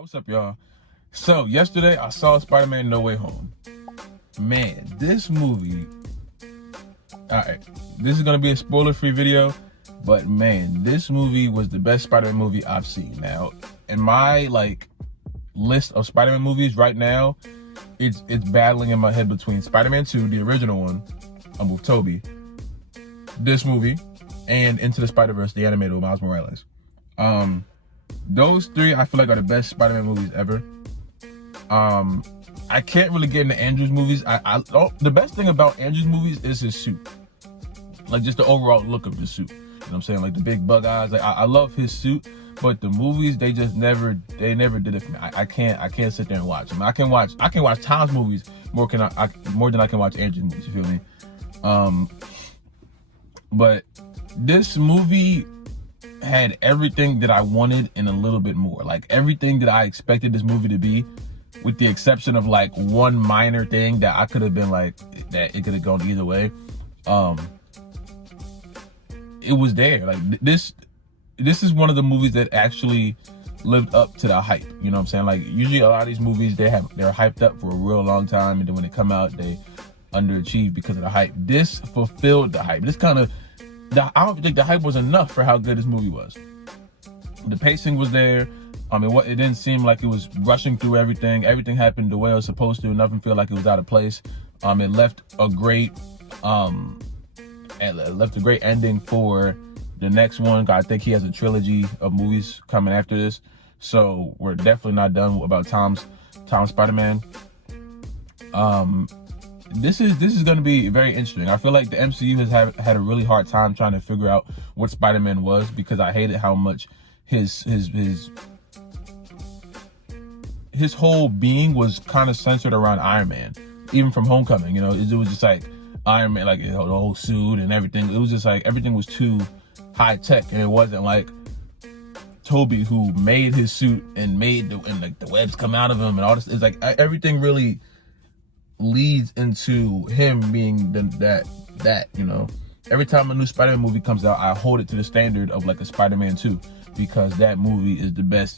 Alright, what's up, y'all? So, yesterday I saw Spider-Man No Way Home. Man, this movie... Alright, this is gonna be a spoiler-free video, but man, this movie was the best Spider-Man movie I've seen. Now, in my, list of Spider-Man movies right now, it's battling in my head between Spider-Man 2, the original one, with Tobey, this movie, and Into the Spider-Verse, the animated with Miles Morales. Those three I feel like are the best Spider-Man movies ever. I can't really get into Andrew's movies. The best thing about Andrew's movies is his suit. Like, just the overall look of the suit. You know what I'm saying? Like, the big bug eyes. Like, I love his suit, but the movies, they never did it for me. I can't sit there and watch them. I can watch Tom's movies more than I can watch Andrew's movies, you feel me? But this movie had everything that I wanted and a little bit more. Like, everything that I expected this movie to be, with the exception of like one minor thing that I could have been like, that it could have gone either way. It was there. Like, this is one of the movies that actually lived up to the hype. You know what I'm saying? Like, usually a lot of these movies, they're hyped up for a real long time, and then when they come out, they underachieve because of the hype. This fulfilled the hype. I don't think the hype was enough for how good this movie was. The pacing was there. It didn't seem like it was rushing through everything. Everything happened the way it was supposed to. Nothing felt like it was out of place. It left a great ending for the next one. I think he has a trilogy of movies coming after this, so we're definitely not done about Tom's Spider-Man. This is going to be very interesting. I feel like the MCU has had a really hard time trying to figure out what Spider-Man was, because I hated how much his whole being was kind of centered around Iron Man. Even from Homecoming, you know, it was just like Iron Man, like, the whole suit and everything. It was just like everything was too high tech, and it wasn't like Tobey, who made his suit and the webs come out of him and all this. It's like everything really leads into him being that, you know. Every time a new Spider-Man movie comes out, I hold it to the standard of like a Spider-Man 2, because that movie is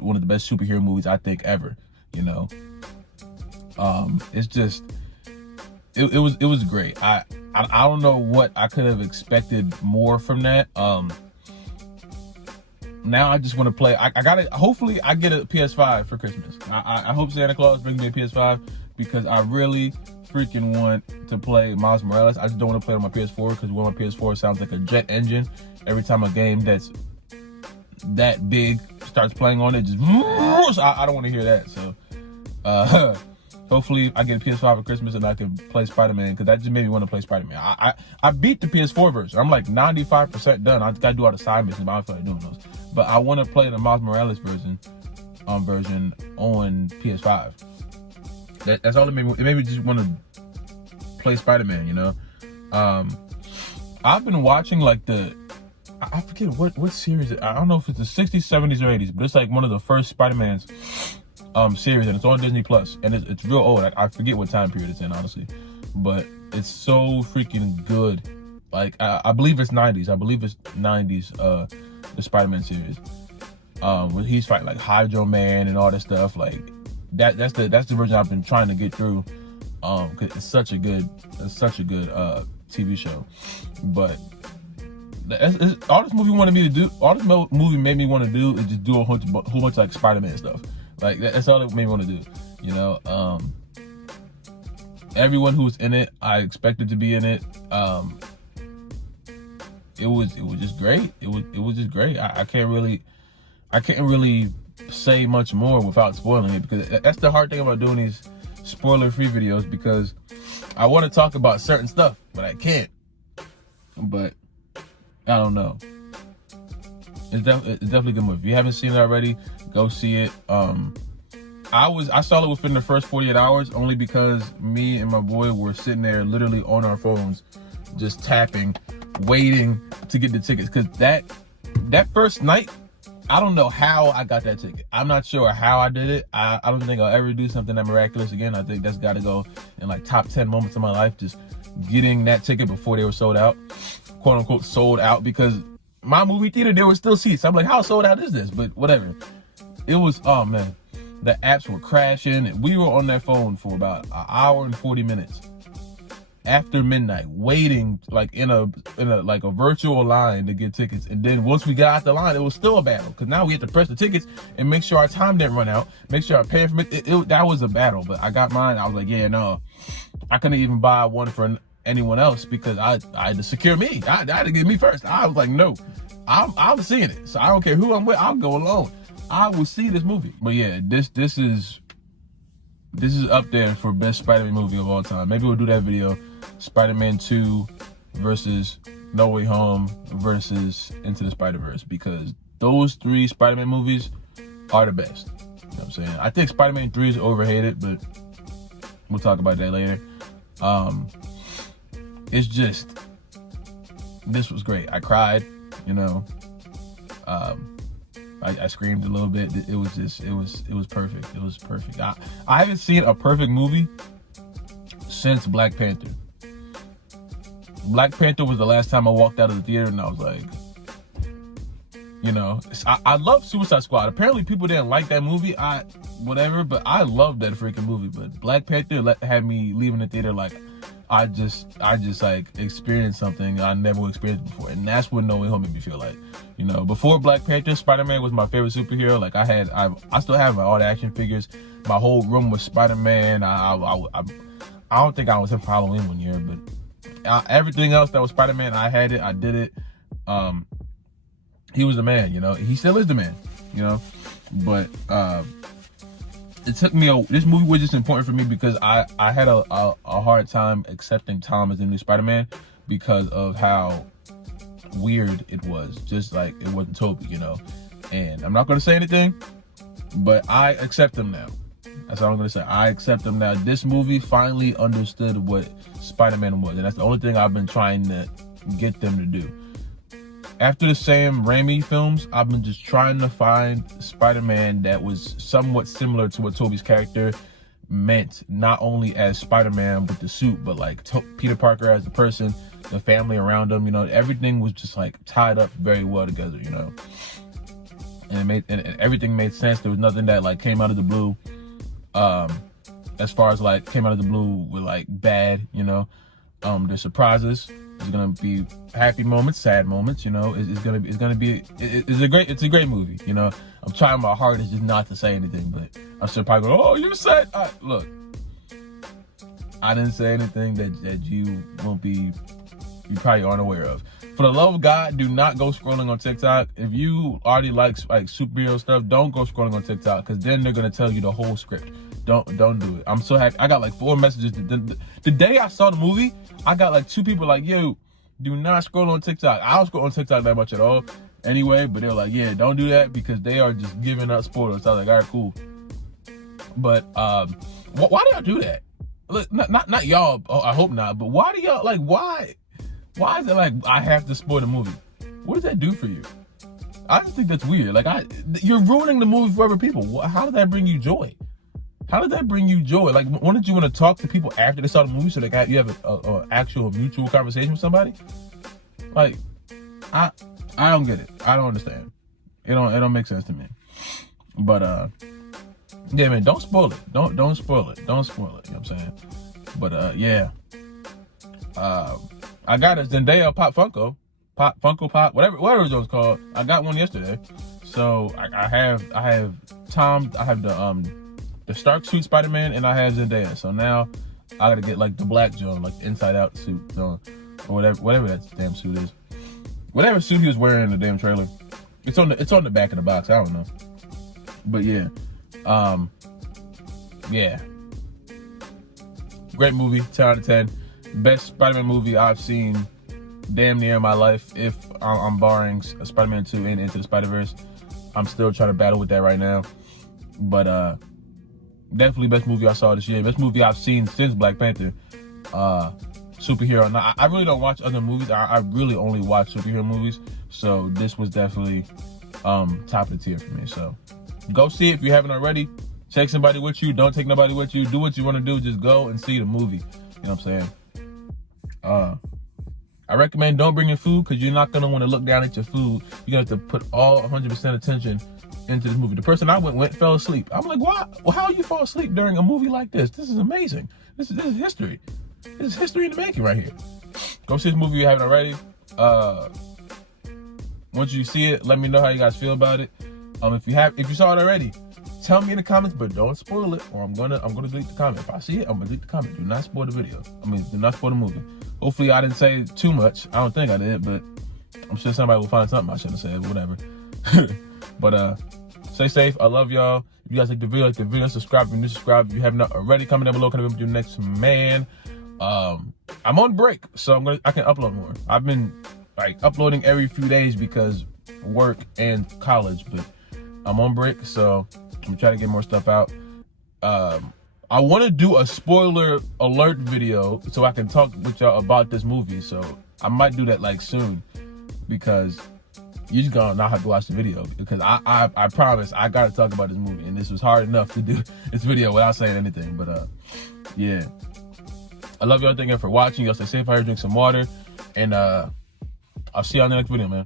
one of the best superhero movies I think ever, you know. It's just, it was great. I don't know what I could have expected more from that. Now I just want to play. Hopefully I get a PS5 for Christmas. I hope Santa Claus brings me a PS5, because I really freaking want to play Miles Morales. I just don't want to play it on my PS4, because my PS4 sounds like a jet engine. Every time a game that's that big starts playing on it, just I don't want to hear that. So hopefully I get a PS5 for Christmas and I can play Spider-Man, because that just made me want to play Spider-Man. I beat the PS4 version. I'm like 95% done. I just gotta do all the side missions, but I don't feel like doing those. But I want to play the Miles Morales version on PS5. That's all it made me just want to play Spider-Man, you know. I've been watching like I forget what series. I don't know if it's the 60s, 70s, or 80s, but it's like one of the first Spider-Man's series, and it's on Disney Plus, and it's real old. I forget what time period it's in, honestly, but it's so freaking good. Like, I believe it's 90s. I believe it's 90s. The Spider-Man series, where he's fighting like Hydro Man and all this stuff. Like, that's the version I've been trying to get through, because it's such a good TV show. But all this movie made me want to do is just do a whole bunch of like Spider-Man stuff. Like, that's all it made me want to do, you know. Everyone who's in it, I expected to be in it. It was just great. It was just great. I can't really say much more without spoiling it, because that's the hard thing about doing these spoiler-free videos, because I want to talk about certain stuff, but I can't. But I don't know. It's definitely a good movie. If you haven't seen it already, go see it. I saw it within the first 48 hours, only because me and my boy were sitting there literally on our phones, just tapping, waiting to get the tickets. Because that first night, I don't know how I got that ticket. I'm not sure how I did it. I don't think I'll ever do something that miraculous again. I think that's got to go in like top 10 moments of my life, just getting that ticket before they were sold out, quote unquote sold out, because my movie theater, there were still seats. I'm like, how sold out is this? But whatever. It was, oh man, The apps were crashing, and we were on that phone for about an hour and 40 minutes after midnight, waiting like in a like a virtual line to get tickets. And then once we got out the line, it was still a battle, because now we had to press the tickets and make sure our time didn't run out, make sure I paid for it. That was a battle, but I got mine. I was like, yeah, no, I couldn't even buy one for anyone else because I had to secure me. I had to get me first. I was like, no, I'm seeing it, so I don't care who I'm with. I'll go alone. I will see this movie. But yeah, this is up there for best Spider-Man movie of all time. Maybe we'll do that video. Spider-Man 2 versus No Way Home versus Into the Spider-Verse, because those 3 Spider-Man movies are the best. You know what I'm saying? I think Spider-Man 3 is overhated, but we'll talk about that later. It's just, this was great. I cried, you know. I screamed a little bit. It was perfect. It was perfect. I haven't seen a perfect movie since Black Panther. Black Panther was the last time I walked out of the theater and I was like, you know, I love Suicide Squad. Apparently people didn't like that movie. Whatever, but I loved that freaking movie. But Black Panther had me leaving the theater like I just like experienced something I never experienced before. And that's what No Way Home made me feel like. You know, before Black Panther, Spider-Man was my favorite superhero. Like I still have all the action figures. My whole room was Spider-Man. I don't think I was in for Halloween one year, but everything else that was Spider-Man, I had it. I did it. He was the man, you know. He still is the man, you know. But it took me this movie was just important for me because I had a hard time accepting Tom as the new Spider-Man because of how weird it was. Just like it wasn't Toby, you know. And I'm not gonna say anything, but I accept him now. That's all I'm gonna say. I accept him now. This movie finally understood what Spider-Man was, and that's the only thing I've been trying to get them to do. After the Sam Raimi films, I've been just trying to find Spider-Man that was somewhat similar to what Tobey's character meant, not only as Spider-Man with the suit, but like Peter Parker as the person, the family around him, you know, everything was just like tied up very well together, you know. And everything made sense. There was nothing that like came out of the blue. As far as like came out of the blue with like bad, you know. There's surprises. There's gonna be happy moments, sad moments, you know. It's a great movie, you know. I'm trying my hardest just not to say anything, but I'm still probably going, oh, you said, look, I didn't say anything that you probably aren't aware of. For the love of God, do not go scrolling on TikTok. If you already like superhero stuff, don't go scrolling on TikTok, because then they're gonna tell you the whole script. Don't do it. I'm so happy. I got like 4 messages. The day I saw the movie, I got like 2 people like, yo, do not scroll on TikTok. I don't scroll on TikTok that much at all anyway, but they're like, yeah, don't do that because they are just giving us spoilers. So I was like, all right, cool. But why do y'all do that? Look, not y'all, I hope not, but why do y'all, like, why is it like I have to spoil the movie? What does that do for you? I just think that's weird. Like, you're ruining the movie for other people. How did that bring you joy? How did that bring you joy? Like, wouldn't you want to talk to people after they saw the movie so that you have a actual mutual conversation with somebody? Like, I don't get it. I don't understand. It don't make sense to me. But yeah, man, don't spoil it. Don't spoil it. Don't spoil it. You know what I'm saying? But yeah. I got a Zendaya Funko Pop, whatever it was called. I got one yesterday. So I have Tom, I have the Stark suit Spider-Man, and I have Zendaya. So now I gotta get like the black Joan, like inside out suit, or whatever that damn suit is. Whatever suit he was wearing in the damn trailer. It's on the back of the box. I don't know. But yeah. Yeah. Great movie, 10 out of 10. Best Spider-Man movie I've seen damn near in my life, if I'm barring Spider-Man 2 and Into the Spider-Verse. I'm still trying to battle with that right now. But definitely best movie I saw this year. Best movie I've seen since Black Panther. Superhero. Now, I really don't watch other movies. I really only watch superhero movies. So this was definitely top of the tier for me. So go see it if you haven't already. Take somebody with you. Don't take nobody with you. Do what you want to do. Just go and see the movie. You know what I'm saying? I recommend don't bring your food, because you're not going to want to look down at your food. You're going to have to put all 100% attention into this movie. The person I went fell asleep. I'm like, why? Well, how you fall asleep during a movie like this? This is amazing. This is history. This is history in the making right here. Go see this movie if you haven't already. Once you see it, let me know how you guys feel about it. If you saw it already, tell me in the comments, but don't spoil it, or I'm gonna delete the comment. If I see it, I'm gonna delete the comment. Do not spoil the video. Do not spoil the movie. Hopefully, I didn't say too much. I don't think I did, but I'm sure somebody will find something I shouldn't have said. Whatever. But stay safe. I love y'all. If you guys like the video, subscribe if you're new, subscribe if you have not already. Comment down below. Can I be your next man? I'm on break, so I can upload more. I've been uploading every few days because work and college, but I'm on break, so I'm gonna try to get more stuff out. I want to do a spoiler alert video so I can talk with y'all about this movie. So I might do that soon, because you just gonna not have to watch the video, because I promise I gotta talk about this movie, and this was hard enough to do this video without saying anything. But yeah, I love y'all. Thank you for watching. Y'all stay safe out here, drink some water, and I'll see y'all in the next video, man.